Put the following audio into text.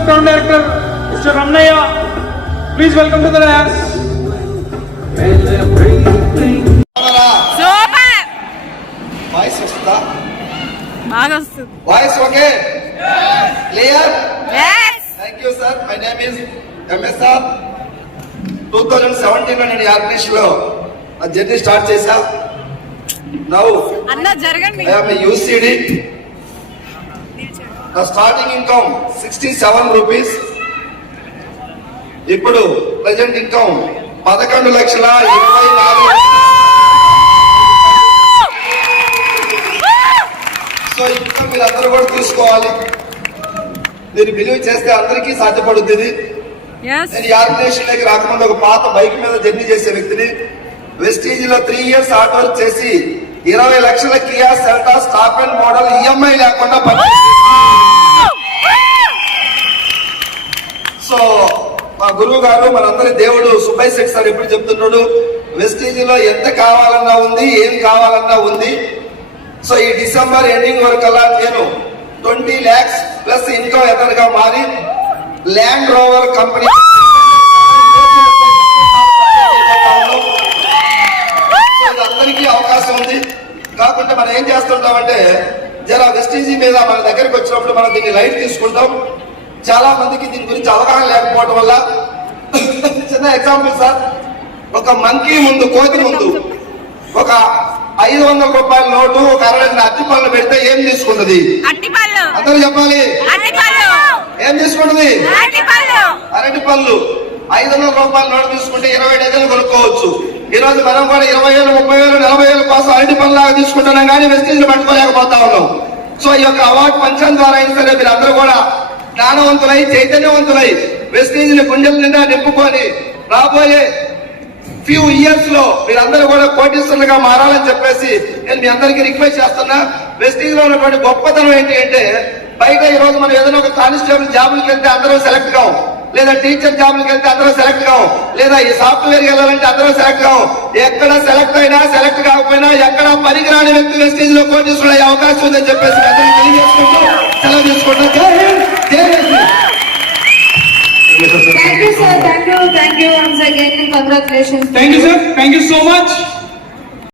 to Crown Director Mr. Ramnaya. Please welcome to the dance. Super. Voice వస్తుందా? బాగా వస్తుంది. Voice okay? Yes. Clear? Yes. Thank you sir. My name is MSR. 2017 లో నేను organisation లో నా journey start చేశా. Now అన్న జరగండి. I am a UCD. నా స్టార్టింగ్ ఇన్కమ్ 67 రూపీస్. ఇప్పుడు ప్రెజెంట్ ఇన్కమ్ 11,24,000. సో ఇంకా మీరు అందరూ కూడా తీసుకోవాలి. మీరు బిలీవ్ చేస్తే అందరికీ సాధ్యపడుద్ది ఇది. నేను ఈ ఆర్గనైజేషన్ దగ్గర రాకముందు ఒక పాత బైక్ మీద జర్నీ చేసే వ్యక్తిని. వెస్టీజ్ లో 3 years హార్డ్ వర్క్ చేసి 20 లక్షల Kia Seltos top and model EMI లేకుండా సో మా గురువు గారు మనందరి దేవుడు సుబ్బయ్య శెట్టి సార్ ఎప్పుడు చెప్తున్నాడు, వెస్టీజ్ లో ఎంత కావాలన్నా ఉంది, ఏం కావాలన్నా ఉంది. సో ఈ డిసెంబర్ ఎండింగ్ వరకు అలా నేను 20 lakhs ప్లస్ ఇన్కమ్ ఎదర్ గా మారి ల్యాండ్ రోవర్ కంపెనీ అందరికీ అవకాశం ఉంది. కాకుండా మనం ఏం చేస్తుంటామంటే జర వెస్టీజీ మీద మన దగ్గరికి వచ్చినప్పుడు మనం దీన్ని లైట్ తీసుకుంటాం. చాలా మందికి దీని గురించి అవగాహన లేకపోవడం వల్ల చిన్న ఎగ్జాంపుల్ సార్, ఒక మంకీ ముందు, కోతి ముందు ఒక 500 రూపాయల నోటు, ఒక 60 అరటి పళ్ళు పెడితే ఏం తీసుకుంటది? అందరూ చెప్పాలి. ఏం తీసుకుంటది? అరటి పళ్ళు. 500 రూపాయల నోటు తీసుకుంటే 20 డజన్లు కొనుక్కోవచ్చు. ఈ రోజు మనం కూడా 20,000, 30,000, 40,000 కోసం అరటి పళ్ళు లాగా తీసుకుంటున్నాం, కానీ వెస్టీజ్ పట్టుకోలేకపోతా ఉన్నాం. సో ఈ యొక్క అవార్డు పంచడం ద్వారా అయినా సరే మీరు అందరూ కూడా జ్ఞానవంతులై, చైతన్యవంతులై వెస్టీజ్ ని గుండెల నిండా నింపుకొని రాబోయే ఫ్యూ ఇయర్స్ లో మీరందరూ కూడా కోటీశ్వరులుగా మారాలని చెప్పేసి నేను మీ అందరికీ రిక్వెస్ట్ చేస్తున్నా. వెస్టీజ్ లో ఉన్నటువంటి గొప్పతనం ఏంటి అంటే, బయట ఈ రోజు మనం ఏదైనా ఒక కానిస్టేబుల్ జాబులకి వెళ్తే అందరూ సెలెక్ట్ కావు, లేదా టీచర్ జాబులకి వెళ్తే అందరూ సెలెక్ట్ కావు, లేదా ఈ సాఫ్ట్వేర్ వెళ్ళాలంటే అందరూ సెలెక్ట్ కావు. ఎక్కడ సెలెక్ట్ అయినా సెలెక్ట్ కాకపోయినా ఎక్కడ పనికిరాని వ్యక్తి వెస్టీజ్ లో కోటీశ్వరులు అయ్యే అవకాశం ఉందని చెప్పేసి అందరికీ తెలియజేసుకుంటూ సెలవు తీసుకుంటాం. Thank you, sir. Thank you once again. Congratulations. Thank you, sir. Thank you so much.